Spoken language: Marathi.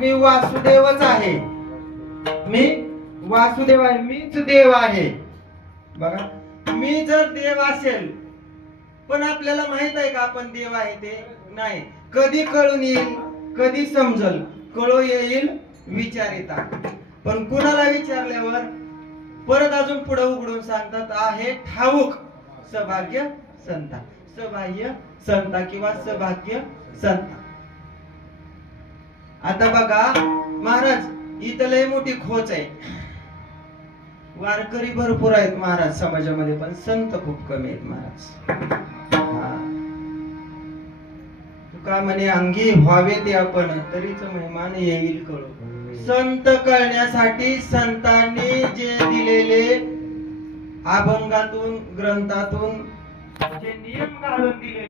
मी वासुदेवच आहे, मी वासुदेव आहे, मीच देव आहे. बघा, मी जर देव असेल, पण आपल्याला माहित आहे का आपण देव आहे ते? नाही. कधी कळून येईल, कधी समजल, कळू येईल विचारिता. पण कुणाला विचारल्यावर परत अजून पुढे उघडून सांगतात, आहे ठाऊक सौभाग्य संता. सौभाग्य संता किंवा सौभाग्य संता. आता बघा महाराज, इथं लय मोठी खोच आहे. वारकरी भरपूर आहेत महाराज समाजामध्ये, पण संत खूप कमी आहेत महाराज. तुका म्हणे अंगी व्हावे ते आपण, तरीच मेहमान येईल कळू. संत कळण्यासाठी संतांनी जे दिलेले अभंगातून, ग्रंथातून जे नियम घालून दिले